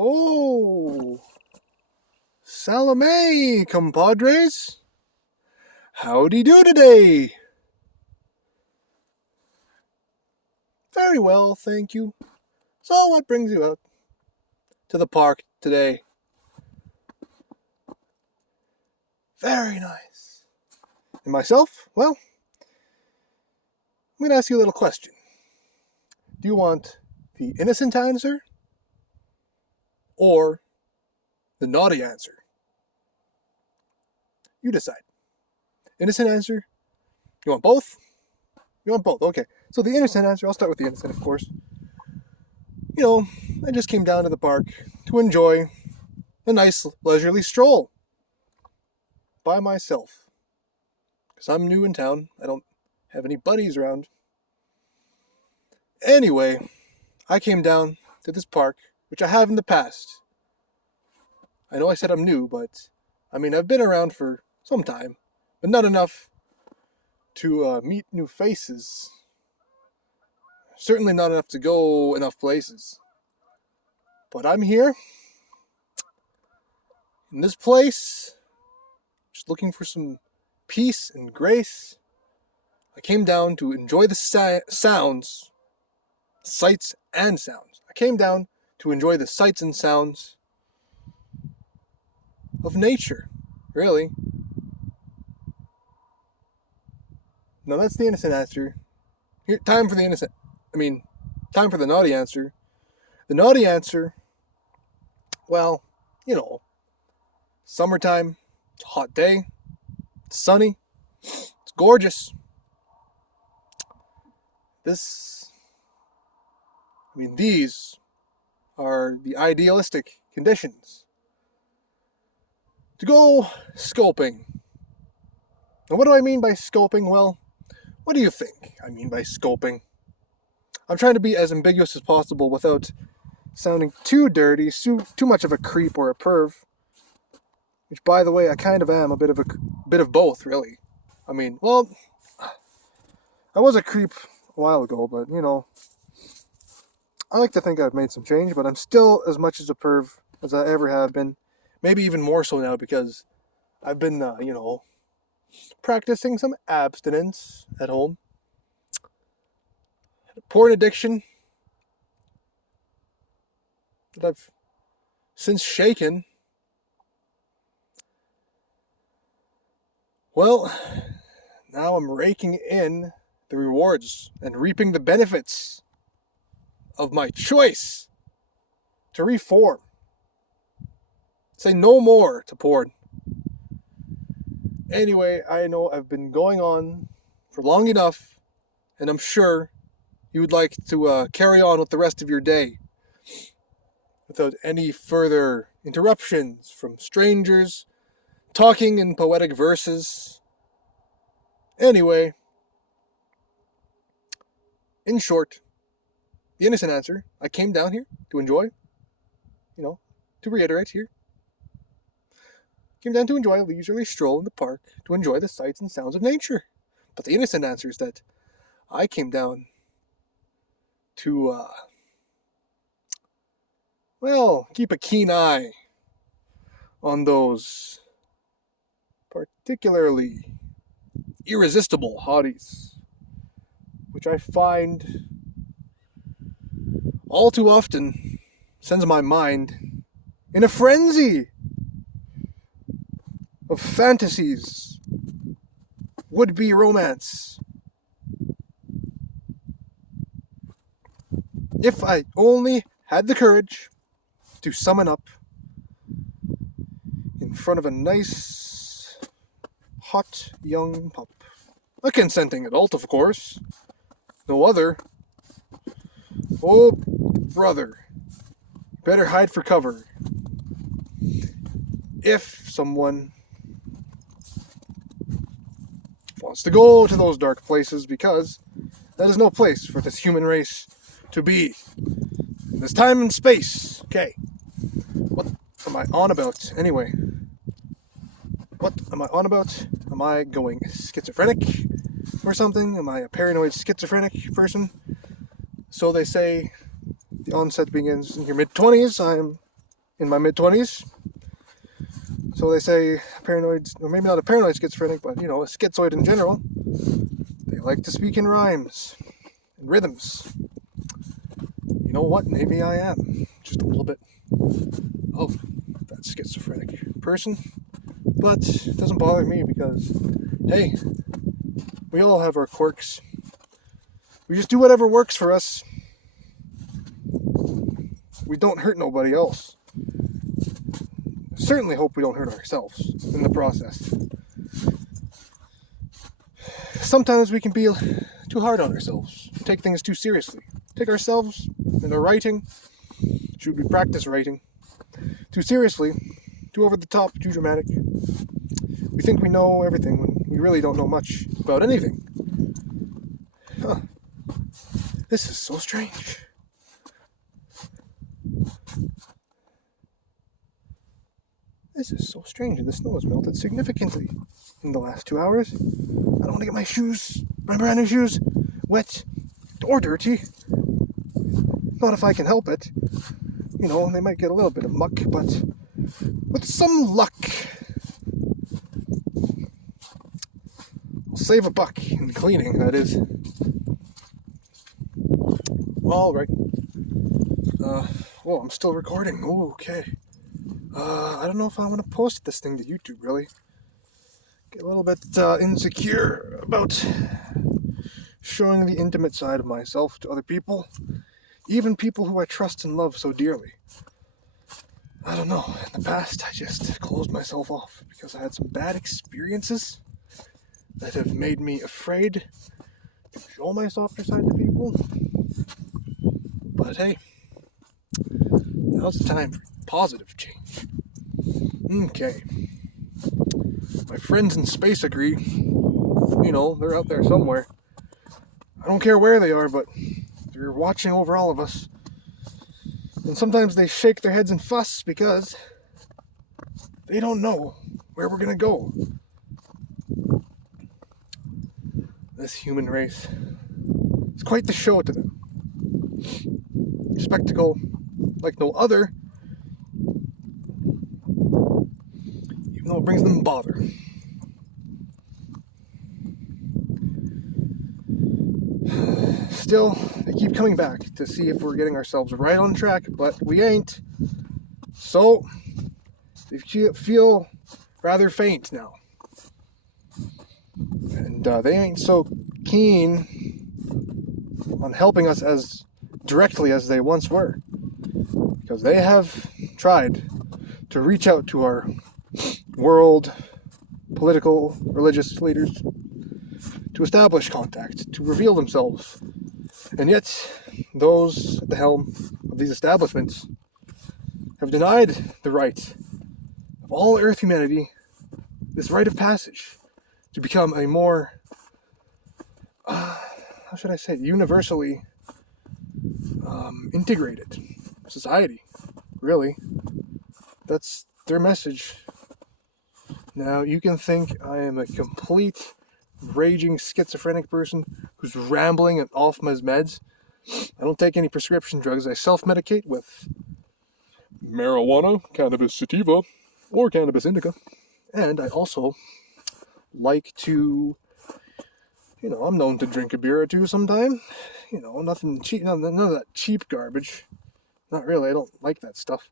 Oh, Salome, compadres. Howdy do today? Very well, thank you. So, what brings you out to the park today? Very nice. And myself? Well, I'm going to ask you a little question. Do you want the innocent answer or the naughty answer? You decide. Innocent answer? You want both? You want both? Okay. So the innocent answer, I'll start with the innocent, of course. I just came down to the park to enjoy a nice leisurely stroll by myself. Because I'm new in town. I don't have any buddies around. Anyway, I came down to this park, which I have in the past. I know I said I'm new, but I've been around for some time, but not enough to meet new faces. Certainly not enough to go enough places. But I'm here in this place, just looking for some peace and grace. I came down to enjoy the sounds, sights and sounds. I came down to enjoy the sights and sounds of nature, really. Now that's the innocent answer. Here, time for the naughty answer. The naughty answer, well, summertime, it's a hot day, it's sunny, it's gorgeous. These are the idealistic conditions to go scoping. And what do I mean by scoping? Well, what do you think I mean by scoping? I'm trying to be as ambiguous as possible without sounding too dirty, too much of a creep or a perv. Which, by the way, I kind of am a bit of both, really. I was a creep a while ago, but I like to think I've made some change, but I'm still as much as a perv as I ever have been. Maybe even more so now because I've been, practicing some abstinence at home. Porn addiction that I've since shaken. Well, now I'm raking in the rewards and reaping the benefits of my choice to reform. Say no more to porn. Anyway, I know I've been going on for long enough, and I'm sure you would like to carry on with the rest of your day without any further interruptions from strangers talking in poetic verses. Anyway, in short, the innocent answer, I came down here to enjoy, to reiterate here, came down to enjoy a leisurely stroll in the park, to enjoy the sights and sounds of nature. But the innocent answer is that I came down to, keep a keen eye on those particularly irresistible hotties, which I find all too often sends my mind in a frenzy of fantasies, would-be romance. If I only had the courage to summon up in front of a nice, hot young pup. A consenting adult, of course. No other. Oh, brother. Better hide for cover. If someone wants to go to those dark places, because that is no place for this human race to be. In this time and space. Okay. What am I on about anyway? What am I on about? Am I going schizophrenic or something? Am I a paranoid schizophrenic person? So they say the onset begins in your mid-20s. I'm in my mid-20s. So they say paranoids, or maybe not a paranoid schizophrenic, but, a schizoid in general, they like to speak in rhymes and rhythms. You know what? Maybe I am just a little bit of that schizophrenic person. But it doesn't bother me because, hey, we all have our quirks. We just do whatever works for us. We don't hurt nobody else. Certainly hope we don't hurt ourselves in the process. Sometimes we can be too hard on ourselves, take things too seriously. Take ourselves and our writing, should we practice writing, too seriously, too over the top, too dramatic. We think we know everything when we really don't know much about anything. Huh. This is so strange. This is so strange, and the snow has melted significantly in the last 2 hours. I don't want to get my shoes, my brand new shoes, wet or dirty. Not if I can help it. They might get a little bit of muck, but with some luck, I'll save a buck in cleaning, that is. Alright. I'm still recording. Oh, okay. I don't know if I want to post this thing to YouTube, really. Get a little bit insecure about showing the intimate side of myself to other people, even people who I trust and love so dearly. I don't know. In the past, I just closed myself off because I had some bad experiences that have made me afraid to show my softer side to people. But hey, now's the time for positive change. Okay. My friends in space agree. They're out there somewhere. I don't care where they are, but they're watching over all of us. And sometimes they shake their heads and fuss because they don't know where we're going to go. This human race is quite the show to them. A spectacle like no other, even though it brings them bother. Still, they keep coming back to see if we're getting ourselves right on track, but we ain't. So, they feel rather faint now. And they ain't so keen on helping us as directly as they once were. Because they have tried to reach out to our world, political, religious leaders, to establish contact, to reveal themselves. And yet, those at the helm of these establishments have denied the right of all Earth humanity, this rite of passage, to become a more, how should I say it, universally integrated society, really. That's their message. Now, you can think I am a complete raging schizophrenic person who's rambling and off my meds. I don't take any prescription drugs. I self-medicate with marijuana, cannabis sativa, or cannabis indica. And I also like to, I'm known to drink a beer or two sometime. Nothing cheap, none of that cheap garbage. Not really, I don't like that stuff.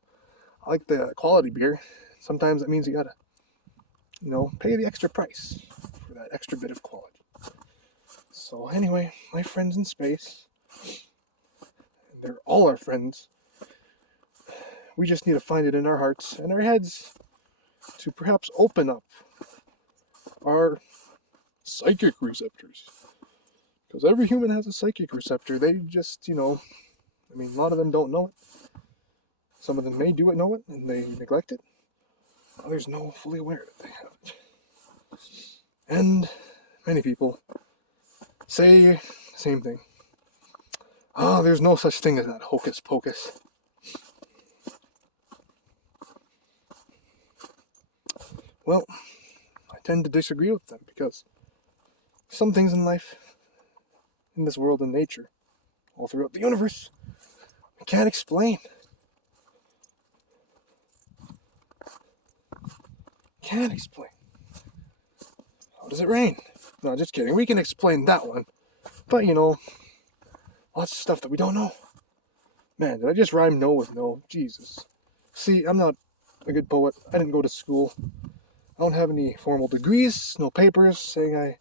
I like the quality beer. Sometimes that means you gotta, pay the extra price for that extra bit of quality. So anyway, my friends in space, they're all our friends. We just need to find it in our hearts and our heads to perhaps open up our psychic receptors. Because every human has a psychic receptor. They just, a lot of them don't know it. Some of them may know it, and they neglect it. Others know fully aware that they have it. And many people say the same thing. There's no such thing as that hocus pocus. Well, I tend to disagree with them because some things in life, in this world and nature, all throughout the universe, we can't explain. can't explain. How does it rain? No, just kidding. We can explain that one. But, lots of stuff that we don't know. Man, did I just rhyme no with no? Jesus. See, I'm not a good poet. I didn't go to school. I don't have any formal degrees, no papers saying I,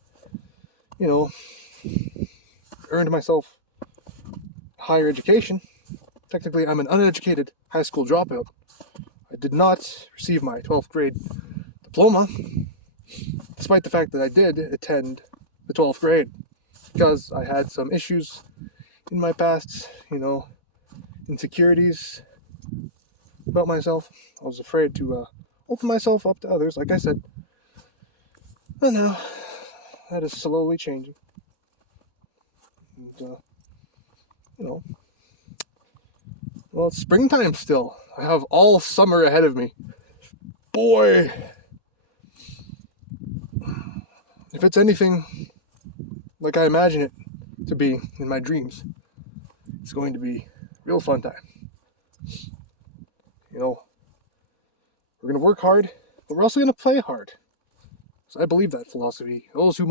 earned myself higher education. Technically, I'm an uneducated high school dropout. I did not receive my 12th grade diploma, despite the fact that I did attend the 12th grade, because I had some issues in my past, insecurities about myself. I was afraid to open myself up to others, like I said. And now, that is slowly changing. And, well, it's springtime still. I have all summer ahead of me. Boy, if it's anything like I imagine it to be in my dreams, it's going to be a real fun time. We're going to work hard, but we're also going to play hard. So I believe that philosophy. Those who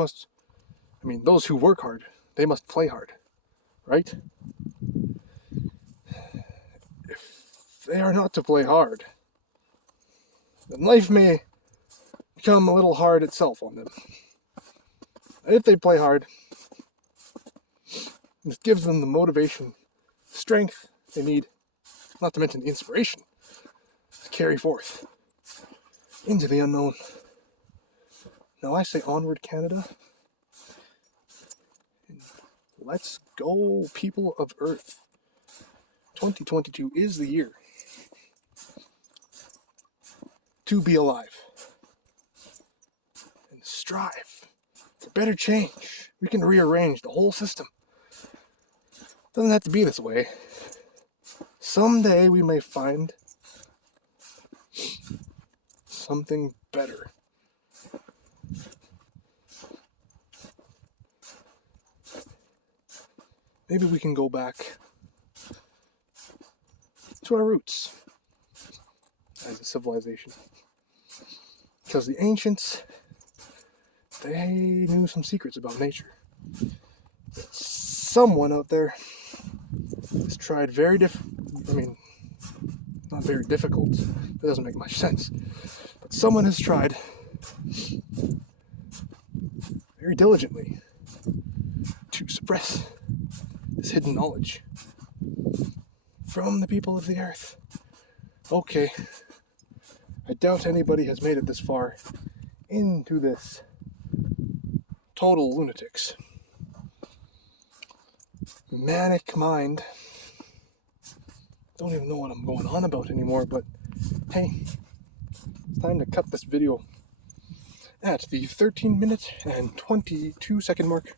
work hard, they must play hard, right? If they are not to play hard, then life may become a little hard itself on them. If they play hard, it gives them the motivation, strength they need, not to mention the inspiration, to carry forth into the unknown. Now I say onward, Canada. And let's go, people of Earth. 2022 is the year to be alive and strive for better change. We can rearrange the whole system. It doesn't have to be this way. Someday we may find something better. Maybe we can go back to our roots as a civilization. Because the ancients, they knew some secrets about nature. Someone out there has tried not very difficult, that doesn't make much sense, but someone has tried very diligently to suppress this hidden knowledge from the people of the earth. Okay, I doubt anybody has made it this far into this total lunatics. Manic mind. Don't even know what I'm going on about anymore, but hey, it's time to cut this video at the 13-minute and 22-second mark.